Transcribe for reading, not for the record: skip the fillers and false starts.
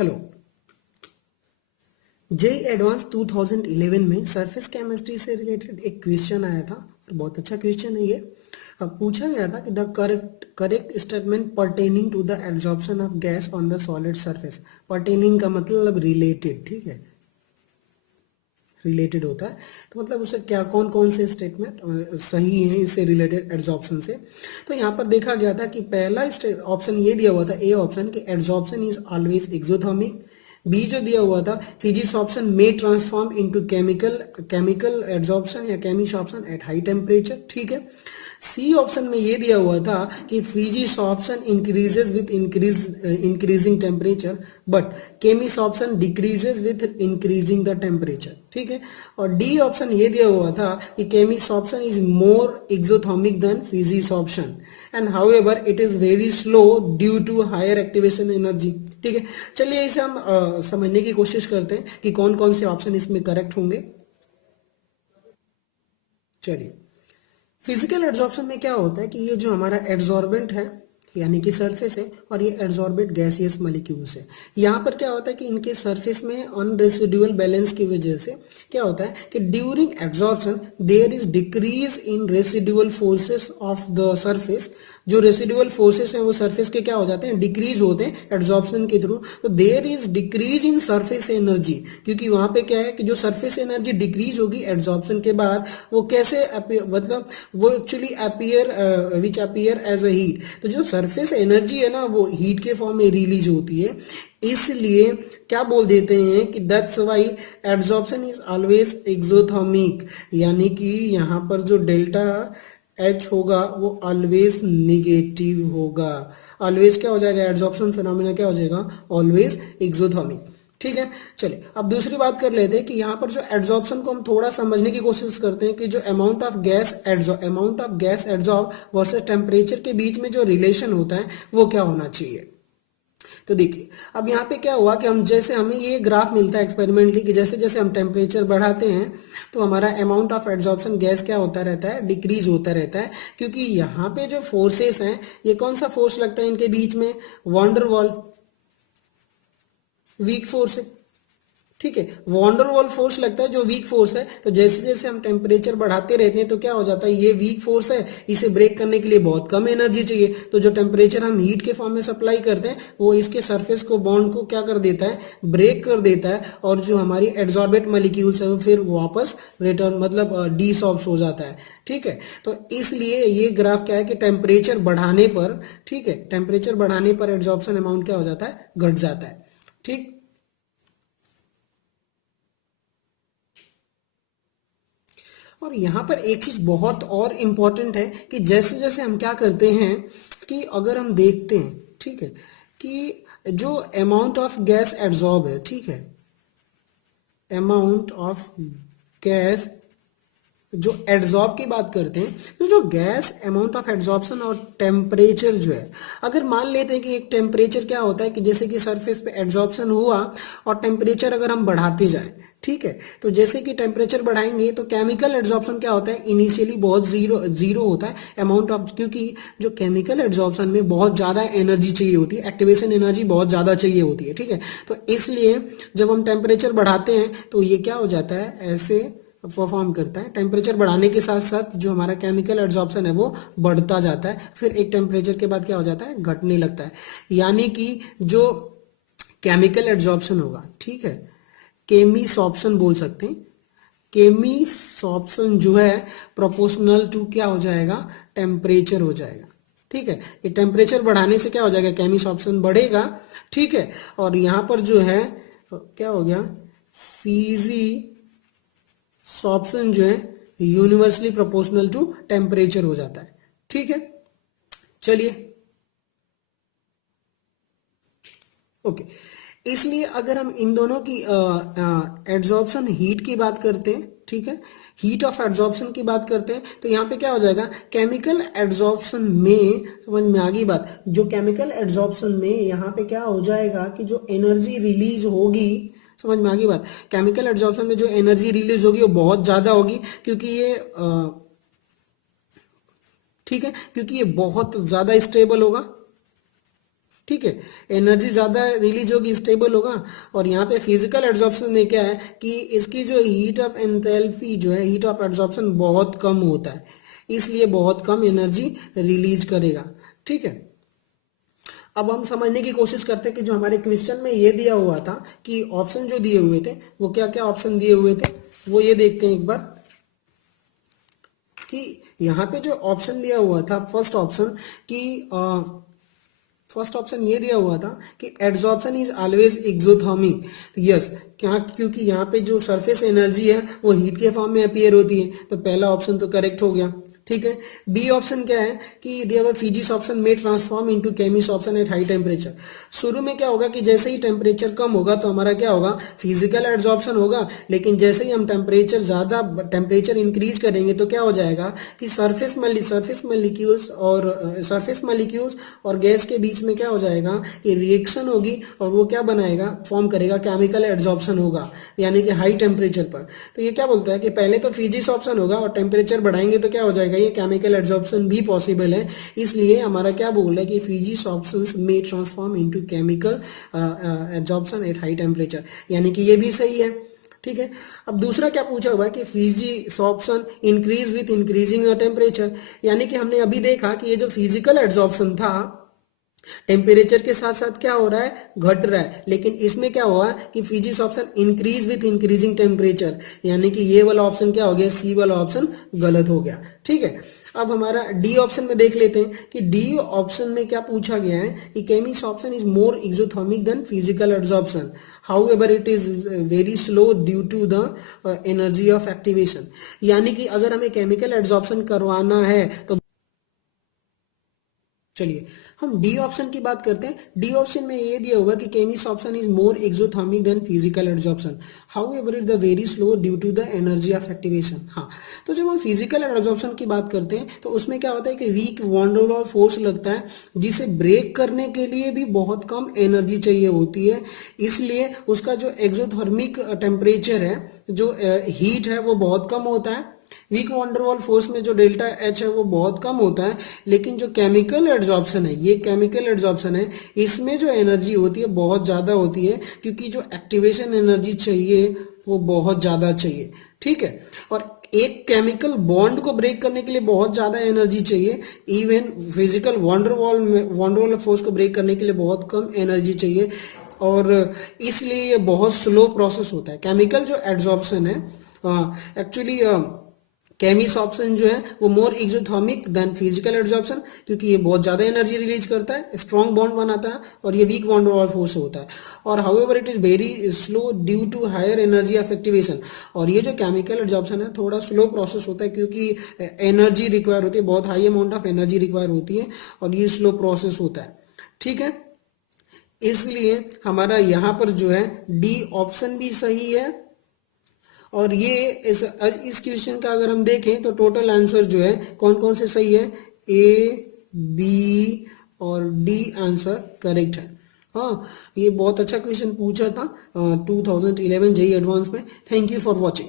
Hello. JEE advance 2011 में surface chemistry से related एक क्वेश्चन आया था और बहुत अच्छा क्वेश्चन है ये। अब पूछा गया था कि the correct statement pertaining to the absorption of gas on the solid surface. Pertaining का मतलब रिलेटेड, ठीक है, रिलेटेड होता है। तो मतलब उसे क्या कौन कौन से स्टेटमेंट सही हैं इससे रिलेटेड एड्जॉर्प्शन से। तो यहाँ पर देखा गया था कि पहला ऑप्शन ये दिया हुआ था, ए ऑप्शन, कि adsorption is always exothermic. B जो दिया हुआ था, फिजिक्स ऑप्शन में ट्रांसफॉर्म इनटू केमिकल एड्जॉर्प्शन या केमिसॉर्प्शन एट हाई टेम्परेचर, ठीक है। सी ऑप्शन में ये दिया हुआ था कि physisorption increases with increasing temperature but chemisorption decreases with increasing the temperature, ठीक है। और डी ऑप्शन ये दिया हुआ था कि chemisorption is more exothermic than physisorption and however it is very slow due to higher activation energy, ठीक है। चलिए इसे हम समझने की कोशिश करते हैं कि कौन कौन से ऑप्शन इसमें करेक्ट होंगे। चलिए, फिजिकल एड्जॉर्प्शन में क्या होता है कि ये जो हमारा एड्जॉर्बेंट है यानी कि सरफेस है और ये एड्जॉर्बेंट गैसियस मॉलिक्यूल्स है। यहाँ पर क्या होता है कि इनके सरफेस में अनरेसिडुअल बैलेंस की वजह से क्या होता है कि during adsorption there is decrease in residual forces of the surface. जो रेसिडुअल फोर्सेस हैं वो सरफेस के क्या हो जाते हैं, डिक्रीज होते हैं एड्जॉर्प्शन के थ्रू। तो there is decrease in surface energy, क्योंकि वहां पे क्या है कि जो सरफेस एनर्जी डिक्रीज होगी एड्जॉर्प्शन के बाद वो कैसे मतलब वो actually appear as a heat. तो जो सरफेस एनर्जी है ना वो हीट के फॉर्म में रिलीज होती है। इसलिए क्या बोल देते हैं कि that's why adsorption is always exothermic, यानी कि यहाँ पर जो डेल्टा एच होगा वो ऑलवेज निगेटिव होगा। ऑलवेज क्या हो जाएगा, एड्जॉर्प्शन फिनोमेना क्या हो जाएगा, ऑलवेज एक्सोथर्मिक, ठीक है। चलिए अब दूसरी बात कर लेते हैं कि यहाँ पर जो एड्जॉर्प्शन को हम थोड़ा समझने की कोशिश करते हैं कि जो amount of gas adsorb versus temperature के बीच में जो रिलेशन होता है वो क्या होना चाहिए। तो देखिए अब यहाँ पे क्या हुआ कि हम जैसे हमें ये ग्राफ मिलता है एक्सपेरिमेंटली कि जैसे जैसे हम टेम्परेचर बढ़ाते हैं तो हमारा अमाउंट ऑफ एड्जॉर्प्शन गैस क्या होता रहता है, डिक्रीज होता रहता है। क्योंकि यहाँ पे जो फोर्सेस हैं ये कौन सा फोर्स लगता है इनके बीच में, वंडरवॉल वीक फोर्स है, ठीक है। वॉन्डरवॉल फोर्स लगता है जो वीक फोर्स है। तो जैसे जैसे हम टेम्परेचर बढ़ाते रहते हैं तो क्या हो जाता है, ये वीक फोर्स है, इसे ब्रेक करने के लिए बहुत कम एनर्जी चाहिए। तो जो टेम्परेचर हम हीट के फॉर्म में सप्लाई करते हैं वो इसके सरफेस को, बॉन्ड को क्या कर देता है, ब्रेक कर देता है। और जो हमारी एड्जॉर्बेट मॉलिक्यूल्स है वो फिर वापस रिटर्न मतलब डीसॉर्ब्स हो जाता है, ठीक है। तो इसलिए ये ग्राफ क्या है कि टेम्परेचर बढ़ाने पर, ठीक है, टेम्परेचर बढ़ाने पर एड्जॉर्प्शन अमाउंट क्या हो जाता है, घट जाता है, ठीक। और यहाँ पर एक चीज बहुत और इम्पॉर्टेंट है कि जैसे जैसे हम क्या करते हैं कि अगर हम देखते हैं, ठीक है, कि जो अमाउंट ऑफ गैस एड्जॉर्ब है, ठीक है, अमाउंट ऑफ गैस जो एड्जॉर्ब की बात करते हैं, तो जो गैस अमाउंट ऑफ एड्जॉर्प्शन और टेम्परेचर जो है, अगर मान लेते हैं कि एक टेम्परेचर क्या होता है कि जैसे कि सरफेस पे एड्जॉर्प्शन हुआ और टेम्परेचर अगर हम बढ़ाते जाएं, ठीक है, तो जैसे कि टेम्परेचर बढ़ाएंगे तो केमिकल एड्जॉर्प्शन क्या होता है, इनिशियली बहुत जीरो होता है अमाउंट ऑफ, क्योंकि जो केमिकल एड्जॉर्प्शन में बहुत ज़्यादा एनर्जी चाहिए होती है, एक्टिवेशन एनर्जी बहुत ज़्यादा चाहिए होती है, ठीक है। तो इसलिए जब हम टेम्परेचर बढ़ाते हैं तो ये क्या हो जाता है, ऐसे परफॉर्म करता है। टेम्परेचर बढ़ाने के साथ साथ जो हमारा केमिकल एड्जॉर्प्शन है वो बढ़ता जाता है, फिर एक टेम्परेचर के बाद क्या हो जाता है, घटने लगता है। यानी कि जो केमिकल एड्जॉर्प्शन होगा, ठीक है, केमिसॉर्प्शन बोल सकते हैं, केमिसॉर्प्शन जो है प्रोपोर्शनल टू क्या हो जाएगा, टेम्परेचर हो जाएगा, ठीक है। ये टेम्परेचर बढ़ाने से क्या हो जाएगा, केमिसॉर्प्शन बढ़ेगा, ठीक है। और यहाँ पर जो है क्या हो गया, फिजिसॉर्प्शन जो है यूनिवर्सली प्रोपोर्शनल टू टेम्परेचर हो जाता है, ठीक है। चलिए ओके, इसलिए अगर हम इन दोनों की एड्जॉर्प्शन हीट की बात करते हैं, ठीक है, हीट ऑफ एड्जॉर्प्शन की बात करते हैं तो यहाँ पे क्या हो जाएगा, केमिकल एड्जॉर्प्शन में, समझ में आ गई बात, जो केमिकल एड्जॉर्प्शन में यहाँ पे क्या हो जाएगा कि जो एनर्जी रिलीज होगी, समझ में आ गई बात, केमिकल एड्जॉर्प्शन में जो एनर्जी रिलीज होगी वो बहुत ज्यादा होगी, क्योंकि ये ठीक है, क्योंकि ये बहुत ज्यादा स्टेबल होगा, ठीक है, एनर्जी ज्यादा रिलीज होगी, स्टेबल होगा। और यहाँ पे फिजिकल एड्जॉर्प्शन में क्या है कि इसकी जो हीट ऑफ एंथैल्पी जो है, हीट ऑफ एड्जॉर्प्शन बहुत कम होता है, इसलिए बहुत कम एनर्जी रिलीज करेगा। ठीक है, अब हम समझने की कोशिश करते हैं कि जो हमारे क्वेश्चन में ये दिया हुआ था कि ऑप्शन जो दिए हुए थे वो क्या क्या ऑप्शन दिए हुए थे, वो ये देखते हैं एक बार कि यहाँ पे जो ऑप्शन दिया हुआ था फर्स्ट ऑप्शन कि फर्स्ट ऑप्शन ये दिया हुआ था कि adsorption is always exothermic. Yes, क्या, क्योंकि यहाँ पे जो सरफेस एनर्जी है वो हीट के फॉर्म में अपीयर होती है, तो पहला ऑप्शन तो करेक्ट हो गया। ठीक है, बी ऑप्शन क्या है कि दिया फिजिक्स ऑप्शन में transform into Cummins option at high temperature. शुरू में क्या होगा कि जैसे ही टेम्परेचर कम होगा तो हमारा क्या होगा, फिजिकल एड्जॉर्प्शन होगा, लेकिन जैसे ही हम टेम्परेचर इंक्रीज करेंगे तो क्या हो जाएगा कि सरफेस मॉलिक्यूल्स और गैस के बीच में क्या हो जाएगा कि रिएक्शन होगी और वो क्या बनाएगा, फॉर्म करेगा, केमिकल एड्जॉर्प्शन होगा, यानी कि हाई टेम्परेचर पर। तो ये क्या बोलता है कि पहले तो फिजिक्स ऑप्शन होगा और टेम्परेचर बढ़ाएंगे तो क्या हो जाएगा, ये केमिकल एड्जॉर्प्शन भी पॉसिबल है। इसलिए हमारा क्या बोल रहा है कि फिजिक्स ऑप्शंस में transform into chemical adsorption at high temperature, यानी कि ये भी सही है। ठीक है, अब दूसरा क्या पूछा हुआ है कि physics option increase with increasing the temperature, यानी कि हमने अभी देखा कि ये जो फिजिकल एड्जॉर्प्शन था टेम्परेचर के साथ साथ क्या हो रहा है, घट रहा है, लेकिन इसमें क्या हुआ कि physics option increase with increasing temperature, यानी कि ये वाला ऑप्शन क्या हो गया, सी वाला ऑप्शन गलत हो गया। ठीक है, अब हमारा डी ऑप्शन में देख लेते हैं कि डी ऑप्शन में क्या पूछा गया है कि chemisorption is more exothermic than physical adsorption, however it is very slow due to the energy of activation, यानी कि अगर हमें केमिकल एड्जॉर्प्शन करवाना है तो चलिए हम डी ऑप्शन की बात करते हैं। डी ऑप्शन में ये दिया हुआ कि chemisorption is more exothermic than physical adsorption, however it the very slow due to the energy of activation. हाँ, तो जब हम फिजिकल एड्जॉर्प्शन की बात करते हैं तो उसमें क्या होता है कि weak van der Waals force लगता है, जिसे ब्रेक करने के लिए भी बहुत कम एनर्जी चाहिए होती है, इसलिए उसका जो एक्सोथर्मिक टेम्परेचर है, जो हीट है वो बहुत कम होता है। वीक वंडरवॉल फोर्स में जो डेल्टा एच है वो बहुत कम होता है, लेकिन जो केमिकल एड्जॉर्प्शन है, ये केमिकल एड्जॉर्प्शन है, इसमें जो एनर्जी होती है बहुत ज्यादा होती है, क्योंकि जो एक्टिवेशन एनर्जी चाहिए वो बहुत ज्यादा चाहिए। ठीक है, और एक केमिकल बॉन्ड को ब्रेक करने के लिए बहुत ज्यादा एनर्जी चाहिए, इवन फिजिकल वंडरवॉल फोर्स को ब्रेक करने के लिए बहुत कम एनर्जी चाहिए, और इसलिए ये बहुत स्लो प्रोसेस होता है। केमिकल जो एड्जॉर्प्शन है, एक्चुअली केमिक्स ऑप्शन जो है वो मोर एक्सोथर्मिक देन फिजिकल एड्जॉर्प्शन, क्योंकि ये बहुत ज्यादा एनर्जी रिलीज करता है, स्ट्रॉन्ग बॉन्ड बनाता है, और ये weak van der Waals force होता है। और however it is very slow due to higher energy of activation, और ये जो केमिकल एड्जॉर्प्शन है थोड़ा स्लो प्रोसेस होता है, क्योंकि एनर्जी रिक्वायर होती है, बहुत high amount of energy require होती है, और ये स्लो प्रोसेस होता है। ठीक है, इसलिए हमारा यहाँ पर जो है डी ऑप्शन भी सही है। और ये इस क्वेश्चन का अगर हम देखें तो टोटल आंसर जो है कौन कौन से सही है, ए, बी और डी आंसर करेक्ट है। हाँ, ये बहुत अच्छा क्वेश्चन पूछा था 2011 जेईई एडवांस में। Thank you for watching.